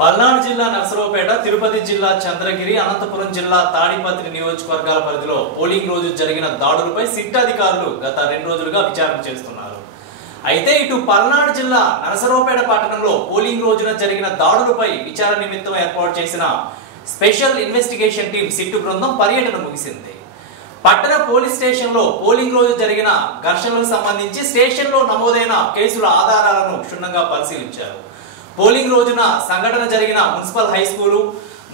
పల్నాడు జిల్లా నర్సరావుపేట, తిరుపతి జిల్లా చంద్రగిరి, అనంతపురం జిల్లా తాడిపత్రి నియోజకవర్గాల పరిధిలో పోలింగ్ రోజు జరిగిన దాడులపై సిట్ అధికారులు గత 2 రోజులుగా విచారణ చేస్తున్నారు. అయితే ఇటు పల్నాడు జిల్లా నర్సరావుపేట పట్టణంలో పోలింగ్ రోజున జరిగిన దాడులపై విచారణ నిమిత్తం ఏర్పాటు చేసిన స్పెషల్ ఇన్వెస్టిగేషన్ టీం సిట్ బృందం పర్యటన ముగిసింది. పట్టణ పోలీస్ స్టేషన్లో పోలింగ్ రోజు జరిగిన ఘర్షణలకు సంబంధించి స్టేషన్లో నమోదైన కేసుల ఆధారాలను క్షుణ్ణంగా పరిశీలించారు. పోలింగ్ రోజున సంఘటన జరిగిన municipal high school,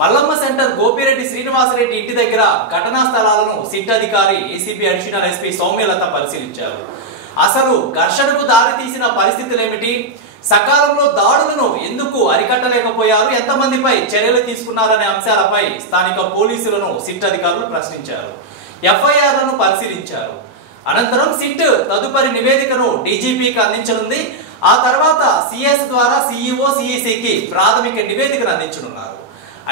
Mallamma centre, Gopireddy Srinivasa Reddy ఇంటి దగ్గర ఘటనా స్థలాలను సిట్ అధికారి ఏసీపీ అడిషనల్ ఎస్పీ సౌమ్యలత పరిశీలించారు. అసలు ఘర్షణకు దారితీసిన పరిస్థితులు ఏమిటి, సకాలంలో దాడులను ఎందుకు అరికట్టలేకపోయారు, ఎంతమందిపై చర్యలు తీసుకున్నారనే అంశాలపై స్థానిక పోలీసులను సిట్ అధికారులు ప్రశ్నించారు. ఎఫ్ఐఆర్లను పరిశీలించారు. అనంతరం సిట్ తదుపరి నివేదికను డీజీపీకి అందించనుంది. ఆ తర్వాత సిఎస్ ద్వారా సిఇఓ, సిఇసికి ప్రాథమిక నివేదికను అందించనున్నారు.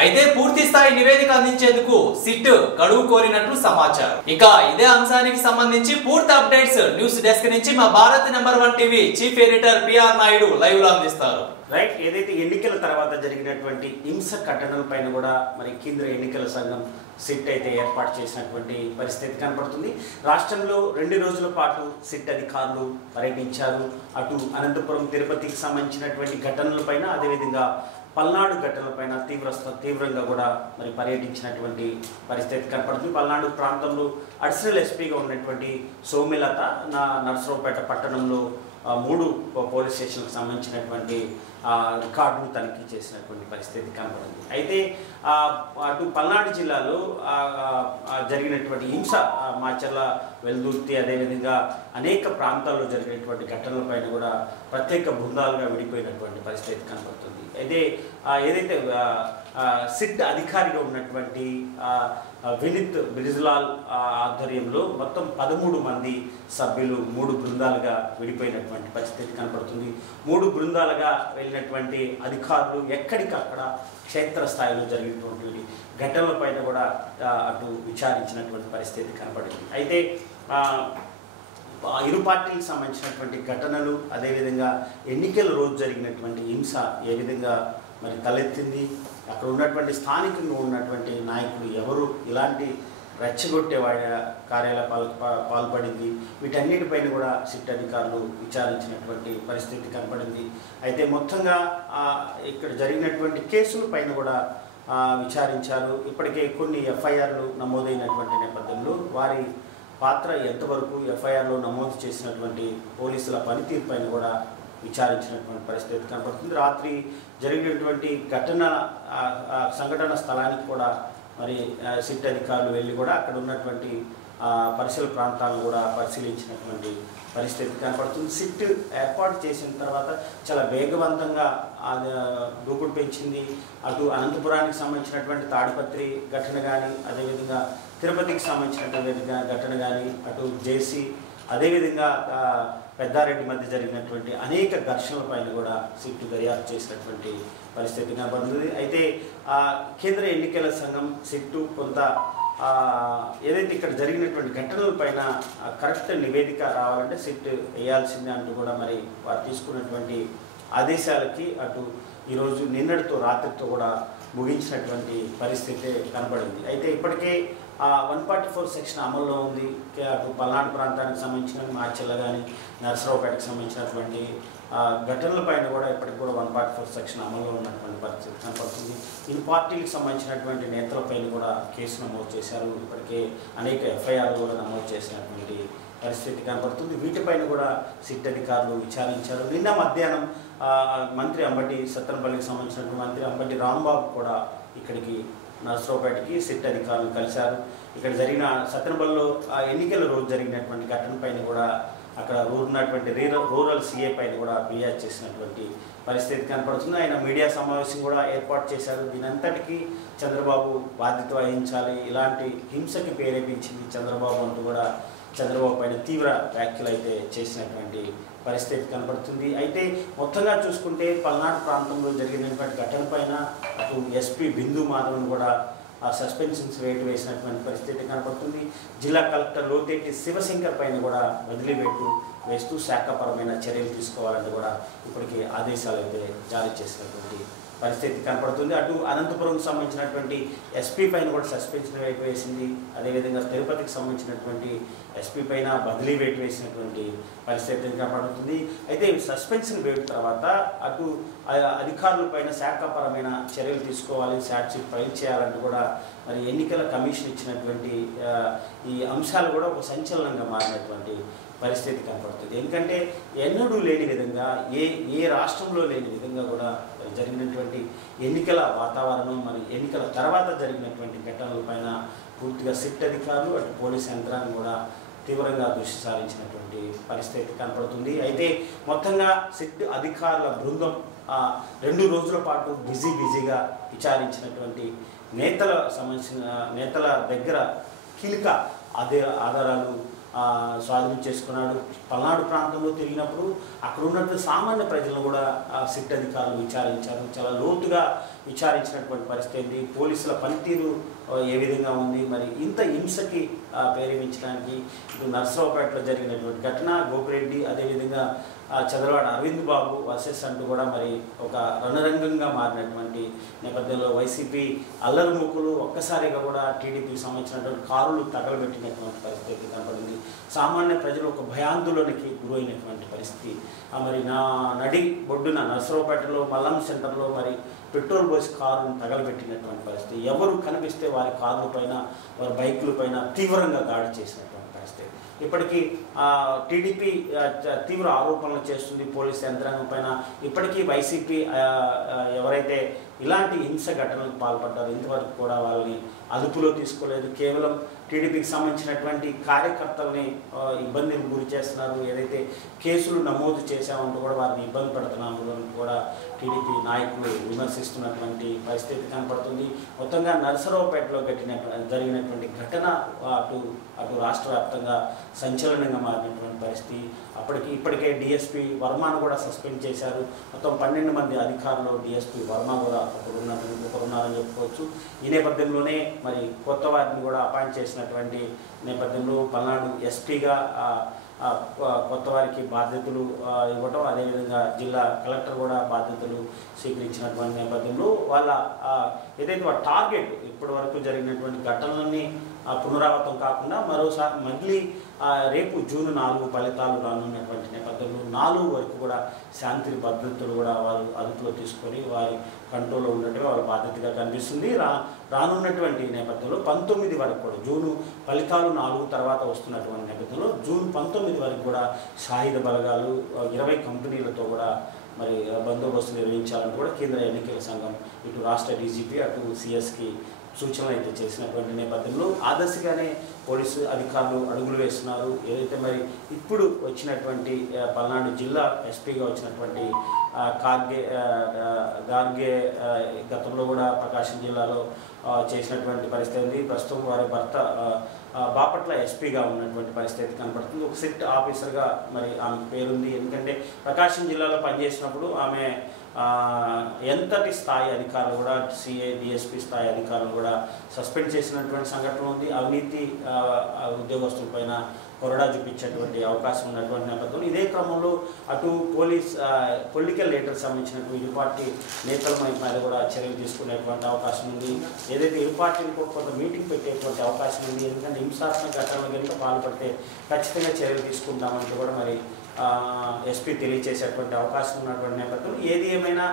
అయితే పూర్తి స్థాయి నివేదిక అందించేందుకు సిట్ గడువు కోరినట్లు సమాచారం. ఇక ఇదే అంశానికి సంబంధించి పూర్తి అప్డేట్స్ న్యూస్ డెస్క్ నుంచి మా Bharat number 1 TV chief editor PR Naidu live లో అందిస్తారు. రైట్, ఏదైతే ఎన్నికల తర్వాత జరిగినటువంటి హింస ఘటనల పైన కూడా మరి కేంద్ర ఎన్నికల సంఘం సిట్ అయితే ఏర్పాటు చేసినటువంటి పరిస్థితి కనపడుతుంది. రాష్ట్రంలో 2 రోజుల పాటు సిట్ అధికారులు పర్యటించారు. అటు అనంతపురం, తిరుపతికి సంబంధించినటువంటి ఘటనలపైన, అదేవిధంగా పల్నాడు ఘటనలపైన తీవ్రంగా కూడా మరి పర్యటించినటువంటి పరిస్థితి కనపడుతుంది. పల్నాడు ప్రాంతంలో అడిషనల్ ఎస్పీగా ఉన్నటువంటి సౌమ్యలత నర్సరావుపేట పట్టణంలో 3 పోలీస్ స్టేషన్లకు సంబంధించినటువంటి రికార్డును తనిఖీ చేసినటువంటి పరిస్థితి కనపడింది. అయితే అటు పల్నాడు జిల్లాలో జరిగినటువంటి హింస, మాచర్ల, వెల్దుర్తి, అదేవిధంగా అనేక ప్రాంతాల్లో జరిగినటువంటి ఘటనలపైన కూడా ప్రత్యేక బృందాలుగా విడిపోయినటువంటి పరిస్థితి కనపడుతుంది. అయితే ఏదైతే సిట్ అధికారిగా ఉన్నటువంటి వినీత్ బిర్జ్లాల్ ఆధ్వర్యంలో మొత్తం 13 మంది సభ్యులు 3 బృందాలుగా విడిపోయినటువంటి పరిస్థితి కనపడుతుంది. 3 బృందాలుగా వెళ్ళినటువంటి అధికారులు ఎక్కడికక్కడ క్షేత్రస్థాయిలో జరిగినటువంటి ఘటనలపైన కూడా అటు విచారించినటువంటి పరిస్థితి కనపడింది. అయితే ఇరు పార్టీలకు సంబంధించినటువంటి ఘటనలు, అదేవిధంగా ఎన్నికల రోజు జరిగినటువంటి హింస ఏ విధంగా మరి తలెత్తింది, అక్కడ ఉన్నటువంటి స్థానికంగా ఉన్నటువంటి నాయకులు ఎవరు ఇలాంటి రెచ్చగొట్టే కార్యాలయాలకు పాల్పడింది, వీటన్నిటిపైన కూడా సిట్ అధికారులు విచారించినటువంటి పరిస్థితి కనపడింది. అయితే మొత్తంగా ఇక్కడ జరిగినటువంటి కేసుల పైన కూడా విచారించారు. ఇప్పటికే కొన్ని ఎఫ్ఐఆర్లు నమోదైనటువంటి నేపథ్యంలో వారి పాత్ర ఎంతవరకు, ఎఫ్ఐఆర్లో నమోదు చేసినటువంటి పోలీసుల పనితీరు పైన కూడా విచారించినటువంటి పరిస్థితి కనపడుతుంది. రాత్రి జరిగినటువంటి సంఘటన స్థలానికి కూడా మరి సిట్ అధికారులు వెళ్ళి కూడా అక్కడ ఉన్నటువంటి పరిసర ప్రాంతాలను కూడా పరిశీలించినటువంటి పరిస్థితి కనపడుతుంది. సిట్ ఏర్పాటు చేసిన తర్వాత చాలా వేగవంతంగా దూకుడు పెంచింది. అటు అనంతపురానికి సంబంధించినటువంటి తాడిపత్రి ఘటన కానీ, అదేవిధంగా తిరుపతికి సంబంధించినటువంటి ఘటన కానీ, అటు జేసీ, అదేవిధంగా పెద్దారెడ్డి మధ్య జరిగినటువంటి అనేక ఘర్షణలపైన కూడా సిట్ దర్యాప్తు చేసినటువంటి పరిస్థితి కనబడుతుంది. అయితే కేంద్ర ఎన్నికల సంఘం సిట్టు కొంత ఏదైతే ఇక్కడ జరిగినటువంటి ఘటనలపైన కరెక్ట్ నివేదిక రావాలంటే సిట్ వేయాల్సిందే అంటూ కూడా మరి వారు తీసుకున్నటువంటి ఆదేశాలకి అటు ఈరోజు నిన్నటితో రాత్రితో కూడా ముగించినటువంటి పరిస్థితి కనబడింది. అయితే ఇప్పటికే 144 సెక్షన్ అమల్లో ఉంది. అటు పల్నాడు ప్రాంతానికి సంబంధించిన మాచర్ల కానీ, నర్సరావుపేటకు సంబంధించినటువంటి ఘటనలపైన కూడా ఇప్పటికి కూడా 144 సెక్షన్ అమల్లో ఉన్నటువంటి పరిస్థితి కనపడుతుంది. ఈ పార్టీలకు సంబంధించినటువంటి నేతలపైన కూడా కేసు నమోదు చేశారు. ఇప్పటికే అనేక ఎఫ్ఐఆర్లు కూడా నమోదు చేసినటువంటి పరిస్థితి కనపడుతుంది. వీటిపైన కూడా సిట్ అధికారులు విచారించారు. నిన్న మధ్యాహ్నం మంత్రి అంబటి సత్తెనపల్లికి సంబంధించినటువంటి మంత్రి అంబటి రాంబాబు కూడా ఇక్కడికి నర్సరావుపేటకి సిట్ అధికారులు కలిశారు. ఇక్కడ జరిగిన సత్తెనపల్లిలో ఎన్నికల రోజు జరిగినటువంటి ఘటనపైన కూడా అక్కడ ఉన్నటువంటి రూరల్ సిఏ పైన కూడా ఫిర్యాదు చేసినటువంటి పరిస్థితి కనపడుతుంది. ఆయన మీడియా సమావేశం కూడా ఏర్పాటు చేశారు. దీనంతటికీ చంద్రబాబు బాధ్యత వహించాలి, ఇలాంటి హింసకి ప్రేరేపించింది చంద్రబాబు అంటూ కూడా చంద్రబాబు పైన తీవ్ర వ్యాఖ్యలు అయితే చేసినటువంటి పరిస్థితి కనబడుతుంది. అయితే మొత్తంగా చూసుకుంటే పల్నాడు ప్రాంతంలో జరిగినటువంటి ఘటన పైన అటు ఎస్పీ బిందు మాధవన్ కూడా సస్పెన్షన్స్ వేసినటువంటి పరిస్థితి కనబడుతుంది. జిల్లా కలెక్టర్ లోతేటి శివశంకర్ పైన కూడా బదిలీ వేస్తూ శాఖపరమైన చర్యలు తీసుకోవాలని కూడా ఇప్పటికీ ఆదేశాలు అయితే జారీ చేసినటువంటి పరిస్థితి కనపడుతుంది. అటు అనంతపురంకి సంబంధించినటువంటి ఎస్పీ పైన కూడా సస్పెన్షన్ వేటు వేసింది. అదేవిధంగా తిరుపతికి సంబంధించినటువంటి ఎస్పీ పైన బదిలీ వేటు వేసినటువంటి పరిస్థితి కనపడుతుంది. అయితే సస్పెన్షన్ వేటు తర్వాత అటు అధికారులపైన శాఖాపరమైన చర్యలు తీసుకోవాలి, ఛార్జ్ షీట్ ఫైల్ చేయాలంటూ కూడా మరి ఎన్నికల కమిషన్ ఇచ్చినటువంటి ఈ అంశాలు కూడా ఒక సంచలనంగా మారినటువంటి పరిస్థితి కనపడుతుంది. ఎందుకంటే ఎన్నడూ లేని విధంగా ఏ రాష్ట్రంలో లేని విధంగా కూడా జరిగినటువంటి ఎన్నికల వాతావరణం, మరి ఎన్నికల తర్వాత జరిగినటువంటి ఘటనలపైన పూర్తిగా సిట్ అధికారులు అటు పోలీస్ యంత్రాంగం కూడా తీవ్రంగా దృష్టి సారించినటువంటి పరిస్థితి కనపడుతుంది. అయితే మొత్తంగా సిట్ అధికారుల బృందం 2 రోజుల పాటు బిజీగా విచారించినటువంటి నేతల దగ్గర కీలక ఆధారాలు స్వాధీనం చేసుకున్నాడు. పల్నాడు ప్రాంతంలో తిరిగినప్పుడు అక్కడ ఉన్నటువంటి సామాన్య ప్రజలను కూడా సిట్ అధికారులు విచారించారు. చాలా లోతుగా విచారించినటువంటి పరిస్థితి. పోలీసుల పనితీరు ఏ విధంగా ఉంది, మరి ఇంత హింసకి ప్రేరేపించడానికి ఇటు నర్సరావుపేటలో జరిగినటువంటి ఘటన, గోపిరెడ్డి, అదేవిధంగా చంద్రవాడ అరవింద్ బాబు వర్సెస్ అంటూ కూడా మరి ఒక రణరంగంగా మారినటువంటి నేపథ్యంలో వైసీపీ అల్లరిముక్కులు ఒక్కసారిగా కూడా టీడీపీకి సంబంధించినటువంటి కారులు తగలబెట్టినటువంటి పరిస్థితి కనపడింది. సామాన్య ప్రజలు ఒక భయాందోళనకి గురైనటువంటి పరిస్థితి. మరి నడి బొడ్డున నర్సరావుపేటలో మల్లం సెంటర్లో మరి పెట్రోల్ పోసి కారును తగలబెట్టినటువంటి పరిస్థితి. ఎవరు కనిపిస్తే వారి కార్ల పైన, వారి బైకుల పైన తీవ్రంగా దాడి చేసినటువంటి పరిస్థితి. ఇప్పటికీ టీడీపీ తీవ్ర ఆరోపణలు చేస్తుంది పోలీస్ యంత్రాంగం పైన. ఇప్పటికీ వైసీపీ ఎవరైతే ఇలాంటి హింస ఘటనలకు పాల్పడ్డారో ఇంతవరకు కూడా వాళ్ళని అదుపులో తీసుకోలేదు. కేవలం టీడీపీకి సంబంధించినటువంటి కార్యకర్తల్ని ఇబ్బందికి గురి చేస్తున్నారు. ఏదైతే కేసులు నమోదు చేశామంటూ కూడా వారిని ఇబ్బంది పెడుతున్నాము కూడా టీడీపీ నాయకులు విమర్శిస్తున్నటువంటి పరిస్థితి కనపడుతుంది. మొత్తంగా నర్సరావుపేటలో జరిగినటువంటి ఘటన అటు రాష్ట్ర వ్యాప్తంగా సంచలనంగా మారినటువంటి పరిస్థితి. ఇప్పటికే డిఎస్పీ వర్మను కూడా సస్పెండ్ చేశారు. మొత్తం 12 మంది అధికారులు డిఎస్పీ వర్మ కూడా ఒకరున్నారని చెప్పుకోవచ్చు. ఈ నేపథ్యంలోనే మరి కొత్త వారిని కూడా అపాయింట్ చేసినటువంటి నేపథ్యంలో పల్నాడు ఎస్పీగా కొత్త వారికి బాధ్యతలు ఇవ్వటం, అదేవిధంగా జిల్లా కలెక్టర్ కూడా బాధ్యతలు స్వీకరించినటువంటి నేపథ్యంలో వాళ్ళ ఏదైతే టార్గెట్ ఇప్పటి వరకు జరిగినటువంటి ఘటనలన్నీ పునరావృతం కాకుండా మరోసారి మళ్ళీ రేపు జూన్ 4 ఫలితాలు రానున్నటువంటి నేపథ్యంలో 4 వరకు కూడా శాంతి భద్రతలు కూడా వాళ్ళు అదుపులో తీసుకొని వారి కంట్రోల్లో ఉండటమే వాళ్ళ బాధ్యతగా కనిపిస్తుంది. రానున్నటువంటి నేపథ్యంలో 19 వరకు కూడా జూన్ ఫలితాలు 4 తర్వాత వస్తున్నటువంటి నేపథ్యంలో జూన్ 19 వరకు కూడా సాయుధ బలగాలు 20 కంపెనీలతో కూడా మరి బందోబస్తు నిర్వహించాలని కూడా కేంద్ర ఎన్నికల సంఘం ఇటు రాష్ట్ర డీజీపీ అటు సిఎస్కి సూచనలు అయితే చేసినటువంటి నేపథ్యంలో ఆదర్శగానే పోలీసు అధికారులు అడుగులు వేస్తున్నారు. ఏదైతే మరి ఇప్పుడు వచ్చినటువంటి పల్నాడు జిల్లా ఎస్పీగా వచ్చినటువంటి గార్గే గతంలో కూడా ప్రకాశం జిల్లాలో చేసినటువంటి పరిస్థితి ఉంది. ప్రస్తుతం వారి భర్త బాపట్ల ఎస్పీగా ఉన్నటువంటి పరిస్థితి కనపడుతుంది. ఒక సిట్ ఆఫీసర్గా మరి ఆమెకు పేరుంది. ఎందుకంటే ప్రకాశం జిల్లాలో పనిచేసినప్పుడు ఆమె ఎంతటి స్థాయి అధికారులు కూడా సిఐ డిఎస్పీ స్థాయి అధికారులు కూడా సస్పెండ్ చేసినటువంటి సంఘటన ఉంది. అవినీతి ఉద్యోగస్తులపైన కొరడా చూపించేటువంటి అవకాశం ఉన్నటువంటి నేపథ్యంలో ఇదే క్రమంలో అటు పొలిటికల్ లీడర్స్ సంబంధించినటువంటి ఇరు పార్టీ నేతల మీద కూడా చర్యలు తీసుకునేటువంటి అవకాశం ఉంది. ఏదైతే ఇరు పార్టీలకు కొంత మీటింగ్ పెట్టేటువంటి అవకాశం ఉంది. ఎందుకంటే హింసాత్మక ఘటనలు కనుక పాల్పడితే ఖచ్చితంగా చర్యలు తీసుకుంటామంటూ కూడా మరి ఎస్పీ తెలియజేసేటువంటి అవకాశం ఉన్నటువంటి నేపథ్యంలో ఏది ఏమైనా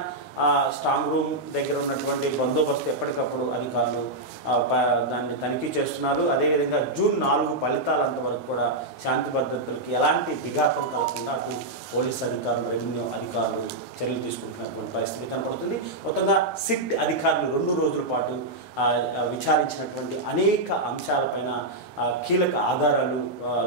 స్ట్రాంగ్ రూమ్ దగ్గర ఉన్నటువంటి బందోబస్తు ఎప్పటికప్పుడు అధికారులు దాన్ని తనిఖీ చేస్తున్నారు. అదేవిధంగా జూన్ 4 ఫలితాలంతవరకు కూడా శాంతి భద్రతలకి ఎలాంటి విఘాతం కలగకుండా అటు పోలీస్ అధికారులు, రెవెన్యూ అధికారులు చర్యలు తీసుకుంటున్నటువంటి పరిస్థితి కనపడుతుంది. మొత్తంగా సిట్ అధికారులు 2 రోజుల పాటు విచారించినటువంటి అనేక అంశాలపైన కీలక ఆధారాలు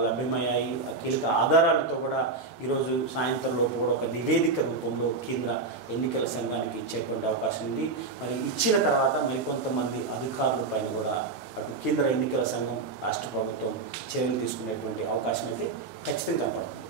లభ్యమయ్యాయి. కీలక ఆధారాలతో కూడా ఈరోజు సాయంత్రం లోపు కూడా ఒక నివేదిక రూపంలో కేంద్ర ఎన్నికల సంఘానికి ఇచ్చేటువంటి అవకాశం ఉంది. మరి ఇచ్చిన తర్వాత మరికొంతమంది అధికారుల పైన కూడా అటు కేంద్ర ఎన్నికల సంఘం, రాష్ట్ర ప్రభుత్వం చర్యలు తీసుకునేటువంటి అవకాశం అయితే ఖచ్చితంగా కనపడుతుంది.